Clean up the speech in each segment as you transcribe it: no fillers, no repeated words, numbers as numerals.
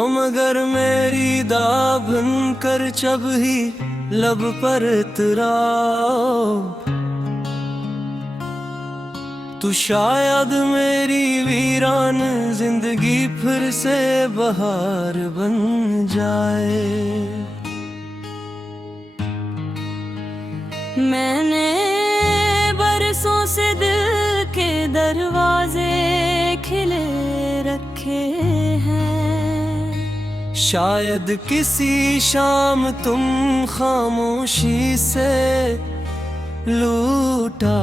तुम अगर मेरी दाभन कर जब ही लब पर इतराओ, तो शायद मेरी वीरान जिंदगी फिर से बहार बन जाए। मैंने बरसों से दिल के दरवाजे खिले रखे हैं, शायद किसी शाम तुम खामोशी से लूटा।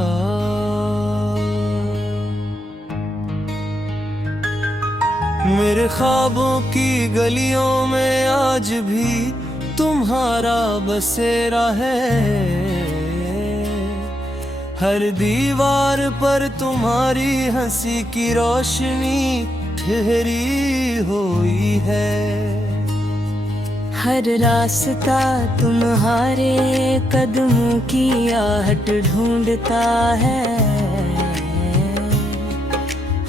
मेरे ख्वाबों की गलियों में आज भी तुम्हारा बसेरा है, हर दीवार पर तुम्हारी हंसी की रोशनी ठहरी हुई है। हर रास्ता तुम्हारे कदमों की आहट ढूंढता है,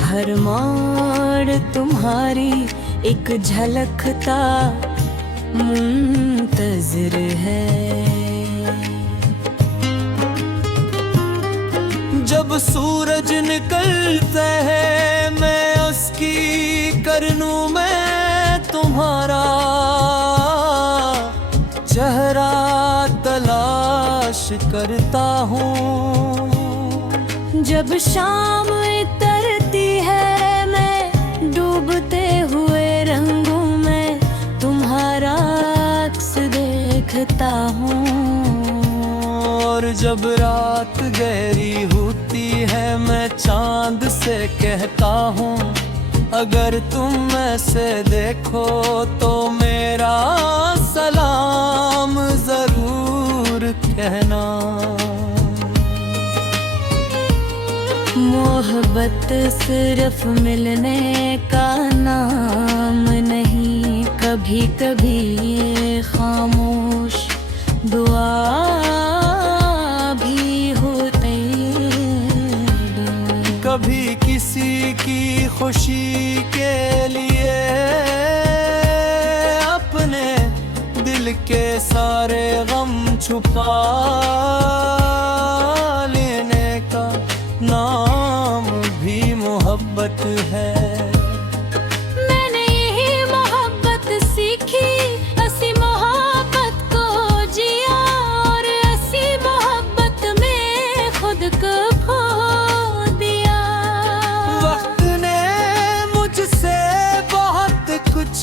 हर मोड़ तुम्हारी एक झलकता मुंतज़िर है। जब सूरज निकलता है मैं उसकी करनूं में तुम्हारा चेहरा तलाश करता हूँ। जब शाम उतरती है मैं डूबते हुए रंगों में तुम्हारा अक्स देखता हूँ। और जब रात गहरी होती है मैं चांद से कहता हूँ, अगर तुम ऐसे देखो तो मेरा सलाम जरूर कहना। मोहब्बत सिर्फ मिलने का नाम नहीं, कभी कभी ये खामोश दुआ भी होते। कभी किसी की खुशी के लिए अपने दिल के सारे गम छुपा लेने का नाम भी मोहब्बत है। मैंने यही मोहब्बत सीखी, ऐसी मोहब्बत को जिया और ऐसी मोहब्बत में खुद को खो दिया। वक्त ने मुझसे बहुत कुछ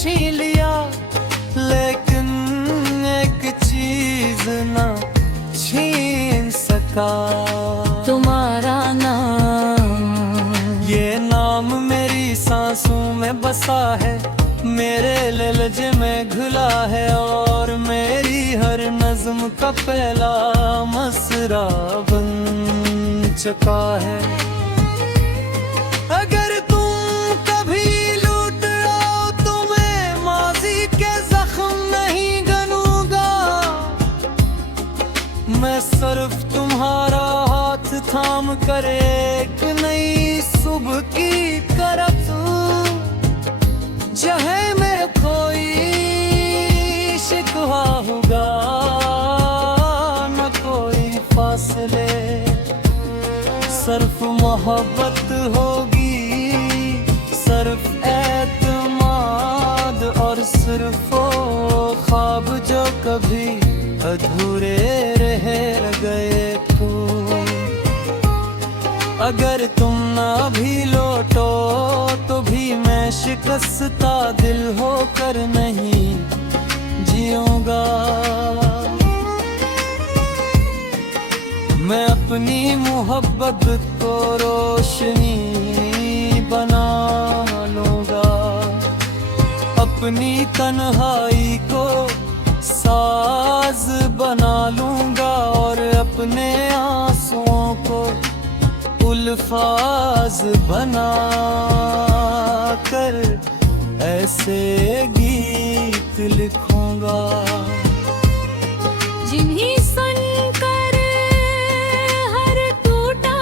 छीन लिया, लेकिन एक चीज ना छीन सका, तुम्हारा नाम। ये नाम मेरी सांसों में बसा है, मेरे लहजे में घुला है और मेरी हर नज्म का पहला मसरा बन चुका है। अगर तुम कभी लूट आओ तो मैं माजी के जख्म नहीं गनूंगा, मैं सिर्फ तुम्हारा हाथ थाम कर एक नई सुबह की तरफ चाहे मेरे कोई शिकवा होगा न कोई फासले, सिर्फ मोहब्बत होगी, सिर्फ एतमाद और सिर्फ वो ख्वाब जो कभी अधूरे रह गए तो। अगर तुम ना भी लौटो तो भी मैं शिकस्ता दिल होकर नहीं जीऊंगा। मैं अपनी मोहब्बत को रोशनी बना लूंगा, अपनी तन्हाई को साज बना लूंगा और अपने आंसुओं को उल्फाज बना कर ऐसे गीत लिखूंगा जिन्हीं सुनकर हर टूटा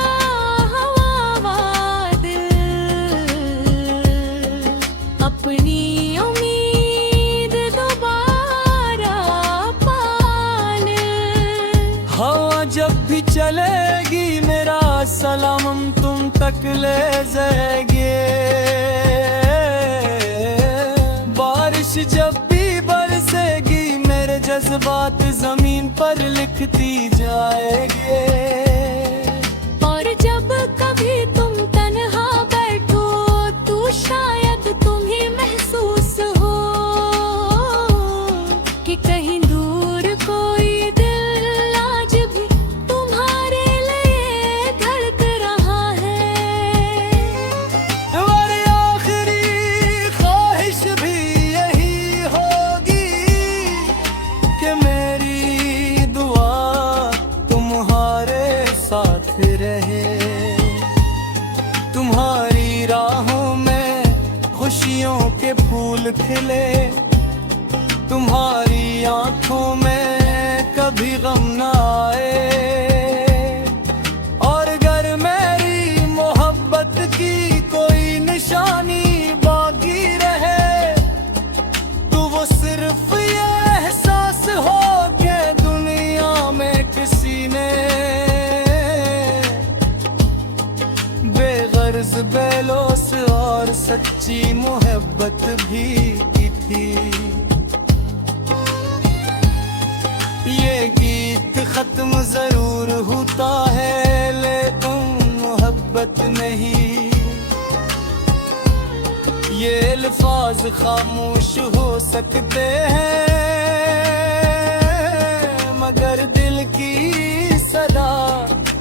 हुआ दिल अपनी भी चलेगी मेरा सलाम तुम तक ले जाएंगे। बारिश जब भी बरसेगी मेरे जज्बात जमीन पर लिखती जाएंगे। और जब कभी तुम तन्हा बैठो तो शायद तुम्हें महसूस हो कि कहीं दूर कोई दिल आज भी तुम्हारे लिए धड़क रहा है। और आखिरी ख्वाहिश भी यही होगी कि मेरी दुआ तुम्हारे साथ रहे। तुम्हारी राहों में खुशियों के फूल खिले, तुम्हारी आंखों में कभी गम न आए। और अगर मेरी मोहब्बत की कोई निशानी बाकी रहे तो वो सिर्फ ये एहसास हो कि दुनिया में किसी ने बेगर्ज बेलोस और सच्ची मोहब्बत भी की थी। ये गीत खत्म जरूर होता है लेकिन मोहब्बत नहीं। ये अल्फाज खामोश हो सकते हैं मगर दिल की सदा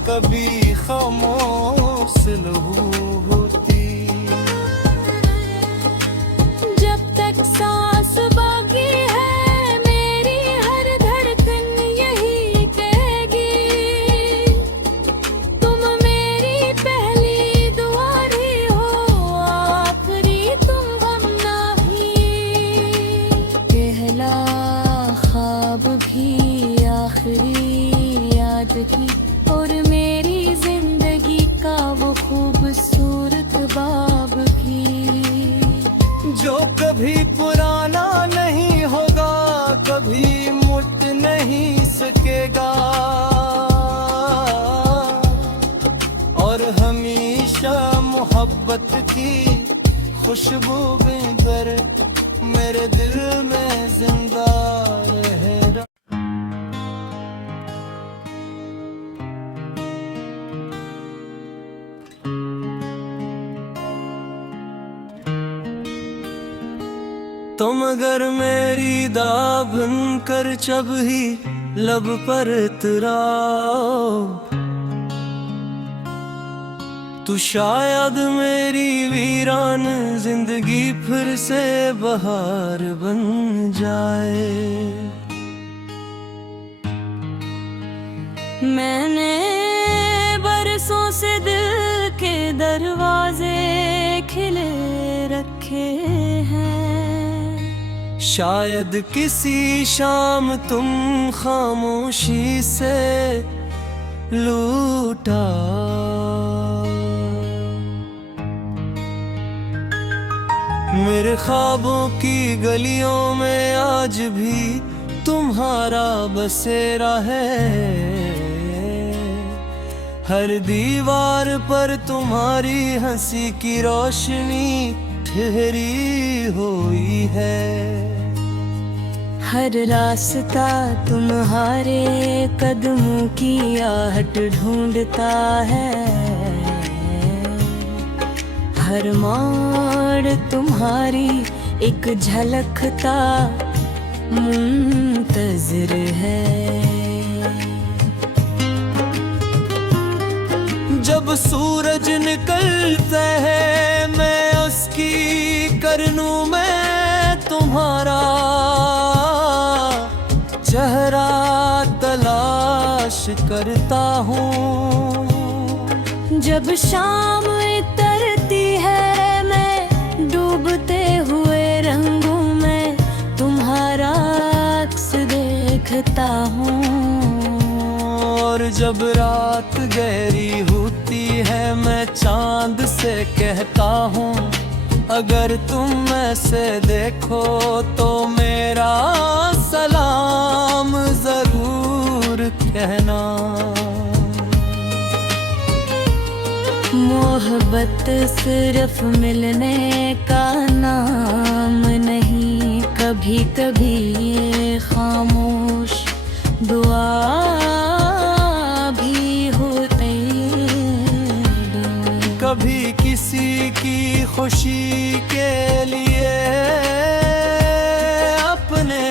कभी खामोश नहीं होती। जब तक सांस बाकी है मेरी हर धड़कन यही कहेगी तुम मेरी पहली दुआ भी हो आखिरी तुम हम नहीं। पहला ख्वाब भी आखिरी याद की और मेरी जिंदगी का वो खूबसूरत बाब भी जो कभी पुराना नहीं होगा कभी मुट नहीं सकेगा। और हमेशा मोहब्बत की खुशबू बेगर मेरे दिल में जिंदा रहेगा। तुम अगर मेरी दाह बनकर जब ही लब पर इतराओ तो शायद मेरी वीरान जिंदगी फिर से बहार बन जाए। मैंने बरसों से दिल के दरवाजे खिले रखे हैं। शायद किसी शाम तुम खामोशी से लूटा। मेरे ख्वाबों की गलियों में आज भी तुम्हारा बसेरा है। हर दीवार पर तुम्हारी हंसी की रोशनी ठहरी हुई है। हर रास्ता तुम्हारे कदमों की आहट ढूंढता है। हर मोड़ तुम्हारी एक झलकता मुंतज़िर है। जब सूरज निकलता है मैं उसकी करनों में तुम्हारा चेहरा तलाश करता हूँ। जब शाम उतरती है मैं डूबते हुए रंगों में तुम्हारा अक्स देखता हूँ। और जब रात गहरी होती है मैं चांद से कहता हूँ अगर तुम ऐसे देखो तो मेरा सलाम जरूर कहना। मोहब्बत सिर्फ मिलने का नाम नहीं, कभी कभी ये खामोश दुआ भी होते हैं। कभी किसी की खुशी के लिए अपने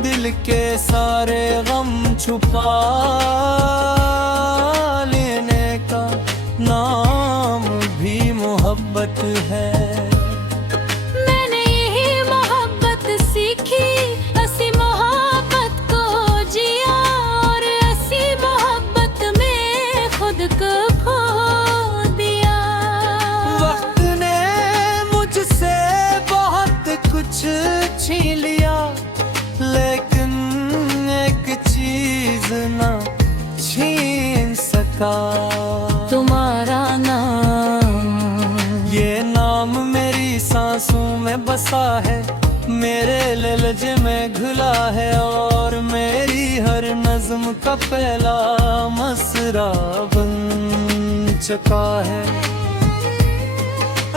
दिल के सारे गम छुपा लेने का नाम भी मोहब्बत है। मैंने यही मोहब्बत सीखी, ऐसी मोहब्बत को जिया और ऐसी मोहब्बत में खुद को खो दिया। वक्त ने मुझसे बहुत कुछ छीन लिया, लेकिन एक चीज ना छीन सका, तुम्हारा नाम। ये नाम मेरी सांसों में बसा है, मेरे लहजे में घुला है, और मेरी हर नज्म का पहला मसरा बन चुका है।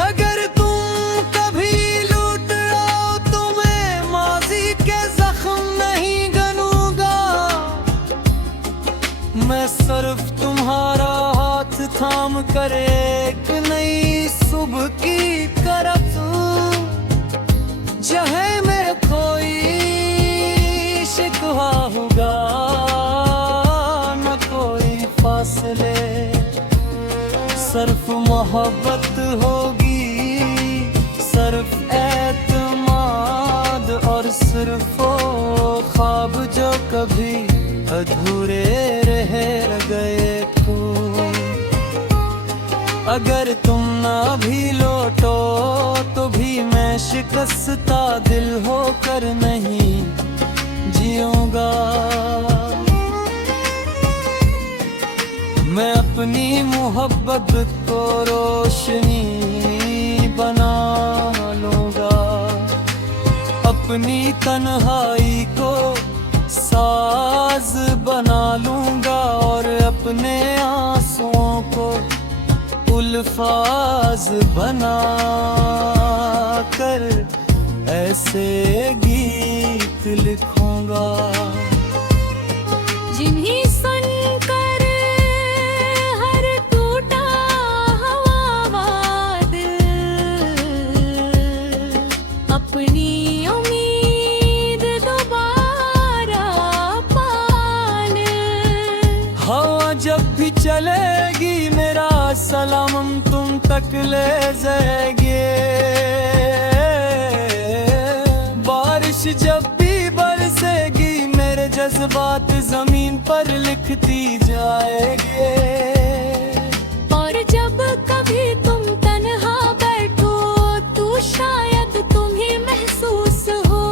अगर तुम कभी लौट आओ तो मैं माजी के जख्म नहीं गनूंगा, मैं सिर्फ तुम्हारा हाथ थाम कर एक नई सुबह की तरफ, चाहे मेरे कोई शिकवा होगा न कोई फासले, सिर्फ मोहब्बत होगी, सिर्फ एतमाद और सिर्फ वो ख्वाब जो कभी अधूरे रह गए तो। अगर तुम ना भी लौटो तो भी मैं शिकस्ता दिल होकर नहीं जीऊंगा। मैं अपनी मोहब्बत को रोशनी बना लूंगा, अपनी तन्हाई को साज बना लूंगा, और अपने आंसुओं को उल्फाज बना कर ऐसे गीत लिखूंगा, जिन्हीं सुनकर हर टूटा हुआ दिल अपनी उम्मीद दोबारा पाले। हवा जब भी चलेगी मेरा सलाम तुम तक ले जाएंगे, बारिश जब भी बरसेगी मेरे जज्बात जमीन पर लिखती जाएंगे। और जब कभी तुम तन्हा बैठो तो शायद तुम्हें महसूस हो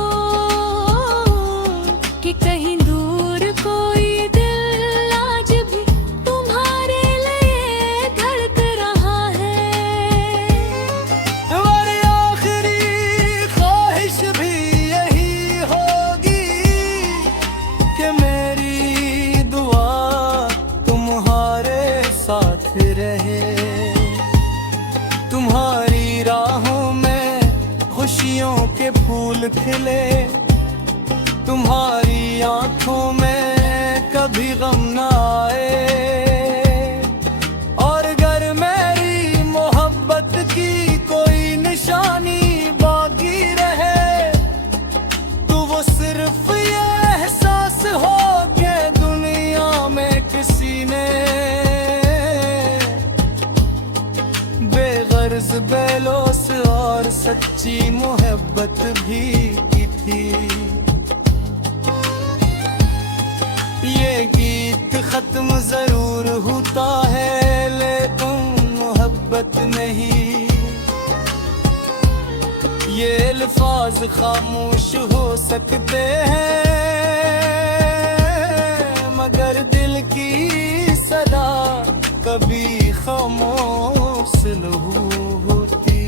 कि कहीं दूर कोई दिल आज भी तुम्हारे लिए धड़क रहा है। और आखिरी ख्वाहिश भी यही होगी कि मेरी दुआ तुम्हारे साथ रहे, तुम्हारी राहों में खुशियों के फूल खिले, तुम्हारी आंखों में कभी गम न आए, और अगर मेरी मोहब्बत की कोई निशानी बाकी रहे तो वो सिर्फ ये एहसास हो कि दुनिया में किसी ने बेगर्ज बेलोस और सच्ची मोहब्बत भी की थी। ये गीत खत्म जरूर होता है लेकिन मोहब्बत नहीं, ये अल्फाज खामोश हो सकते हैं मगर दिल की सदा कभी खामोश नहीं होती।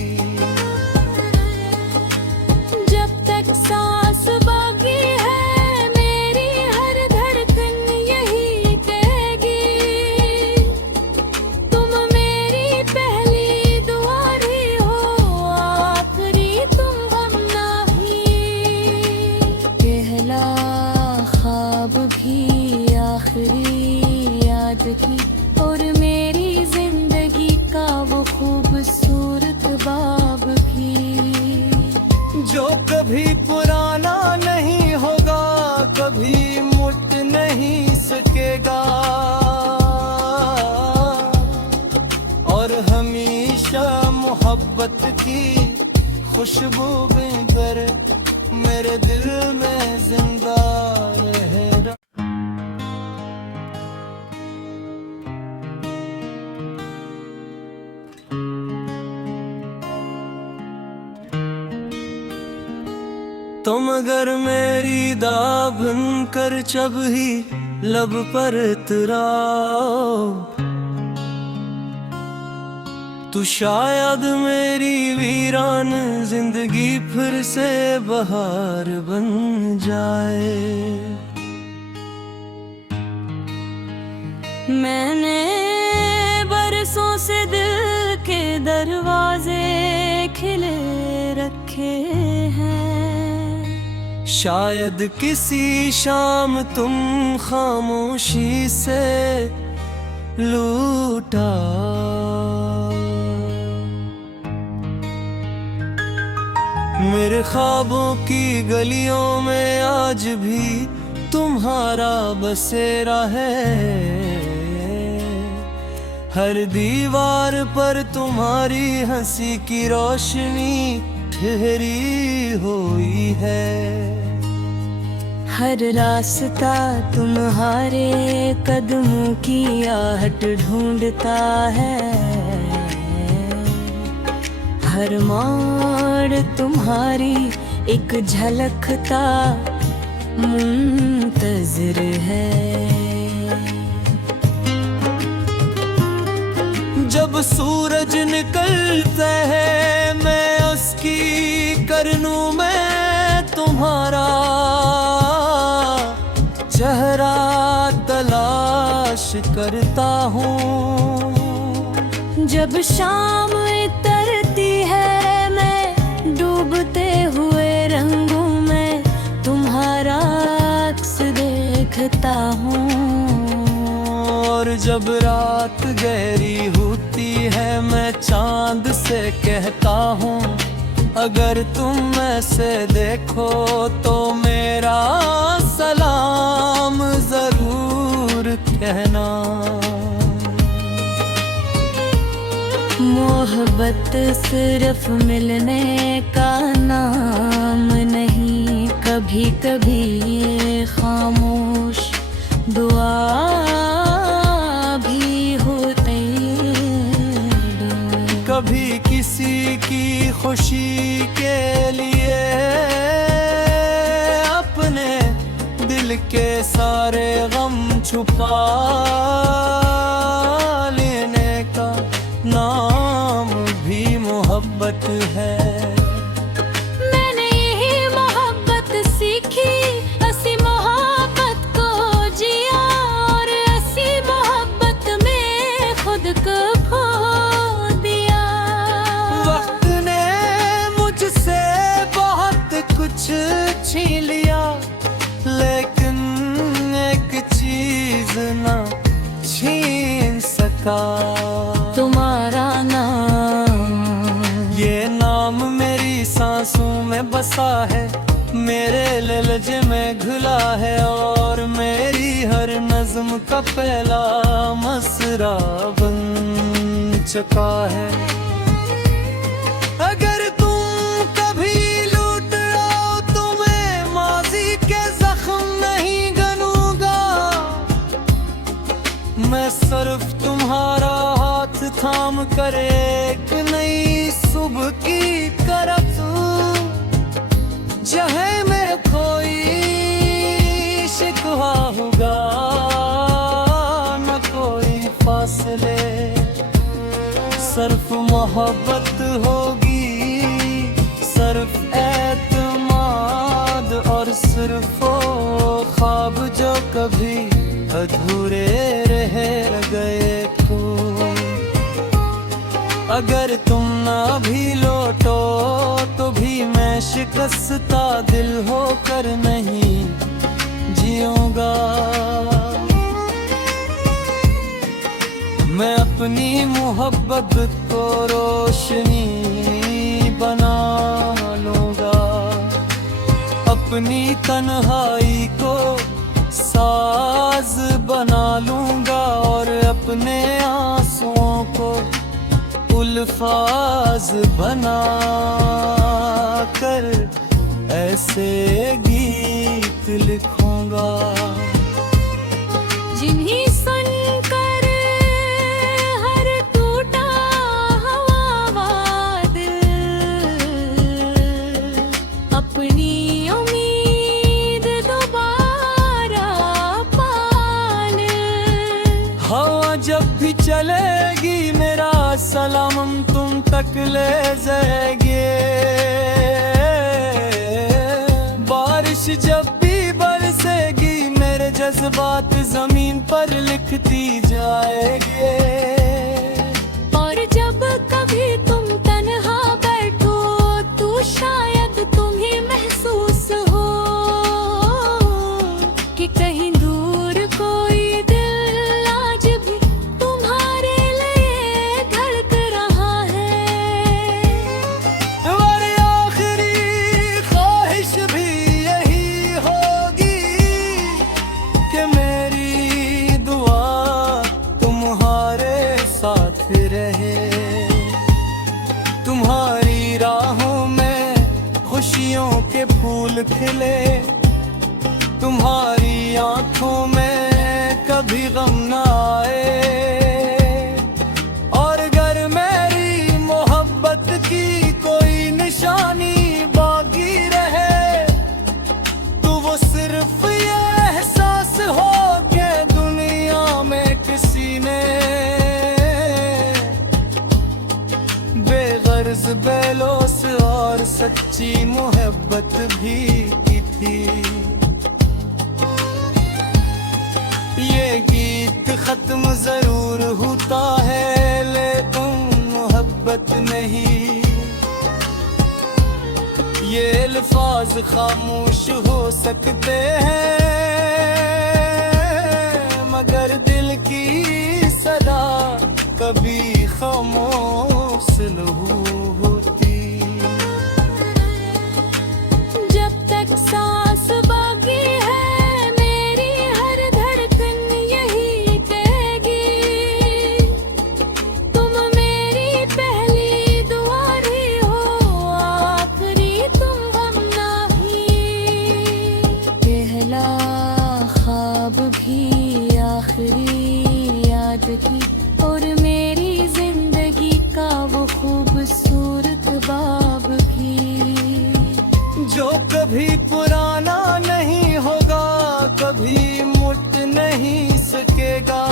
जब तक सांस बाकी है मेरी हर धड़कन यही कहेगी, तुम मेरी पहली उठ नहीं सकेगा, और हमेशा मोहब्बत की खुशबू बेगर मेरे दिल में जिंदा रहेगा। तुम अगर मेरी दाह बनकर जब ही लब पर इतराओ, तो शायद मेरी वीरान जिंदगी फिर से बहार बन जाए। मैंने बरसों से दिल के दरवाजे खिले रखे हैं, शायद किसी शाम तुम खामोशी से लूटा। मेरे ख्वाबों की गलियों में आज भी तुम्हारा बसेरा है, हर दीवार पर तुम्हारी हंसी की रोशनी ठहरी हुई है। हर रास्ता तुम्हारे कदमों की आहट ढूंढता है, हर मोड़ तुम्हारी एक झलकता मुंतज़िर है। जब सूरज निकलता है मैं उसकी करनू में तुम्हारा चेहरा तलाश करता हूँ। जब शाम उतरती है मैं डूबते हुए रंगों में तुम्हारा अक्स देखता हूँ, और जब रात गहरी होती है मैं चांद से कहता हूँ, अगर तुम ऐसे देखो तो मेरा सलाम जरूर कहना। मोहब्बत सिर्फ मिलने का नाम नहीं, कभी कभी ये खामोश दुआ भी होते। कभी किसी की खुशी के लिए अपने दिल के सारे गम छुपा लेने का नाम भी मोहब्बत है। मैंने यही मोहब्बत सीखी, ऐसी मोहब्बत को जिया, और ऐसी मोहब्बत में खुद को खो दिया। वक्त ने मुझसे बहुत कुछ छीन लिया, लेकिन एक चीज ना छीन सका, तुम्हारा नाम। ये नाम मेरी सांसों में बसा है, मेरे लहजे में घुला है, और मेरी हर नज्म का पहला मसरा बन चुका है। अगर तुम कभी लौट आओ तो मैं माजी के जख्म नहीं गनूंगा, मैं सिर्फ तुम्हारा हाथ थाम कर एक नई सुबह की तरफ जहाँ मेरे कोई शिकवा होगा न कोई फासले, सिर्फ मोहब्बत होगी, सिर्फ एतमाद, और सिर्फ वो ख्वाब जो कभी अधूरे रह गए तो। अगर तुम ना भी लौटो तो भी मैं शिकस्ता दिल होकर नहीं जीऊंगा। मैं अपनी मोहब्बत को रोशनी बना लूंगा, अपनी तन्हाई को अपने आंसुओं को उल्फाज बना कर ऐसे गीत लिखूंगा जिन्हीं सुनकर हर टूटा हुआ दिल अपनी उम्मीद दोबारा पाले। हवा जब भी चलेगी मेरा सलाम तुम तक ले जाएंगे, बारिश जब भी बरसेगी मेरे जज्बात जमीन पर लिखती जाएंगे। और जब कभी तुम तन्हा बैठो तो शायद तुम्हें महसूस हो कि कहीं दूर कोई दिल आज भी तुम्हारे लिए धड़क रहा है। और आखिरी ख्वाहिश भी यही होगी कि मेरी दुआ तुम्हारे साथ रहे, तुम्हारी राहों में खुशियों के फूल खिले, तुम्हारी आंखों में कभी गम न आए। और अगर मेरी मोहब्बत की कोई निशानी बाकी रहे तो वो सिर्फ ये एहसास हो कि दुनिया में किसी ने बेगर्ज बेलोस और सच्ची मोहब्बत भी की थी। ये गीत खत्म जरूर होता है लेकिन मोहब्बत नहीं, ये अल्फाज खामोश हो सकते हैं मगर दिल की सदा कभी खामोश नहीं होती। जब तक सांस बाकी है मेरी हर धड़कन यही कहेगी तुम मेरी पहली दुआ ही हो, आखिरी तुम हम नहीं। पहला ख्वाब भी आखिरी याद ही और मेरी जिंदगी का वो खूबसूरत बाब भी जो कभी पुराना नहीं होगा कभी मुट नहीं सकेगा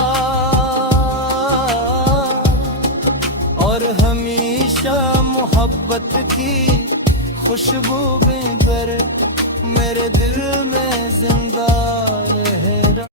और हमेशा मोहब्बत की खुशबू बेगर मेरे दिल में जिंदा रहे।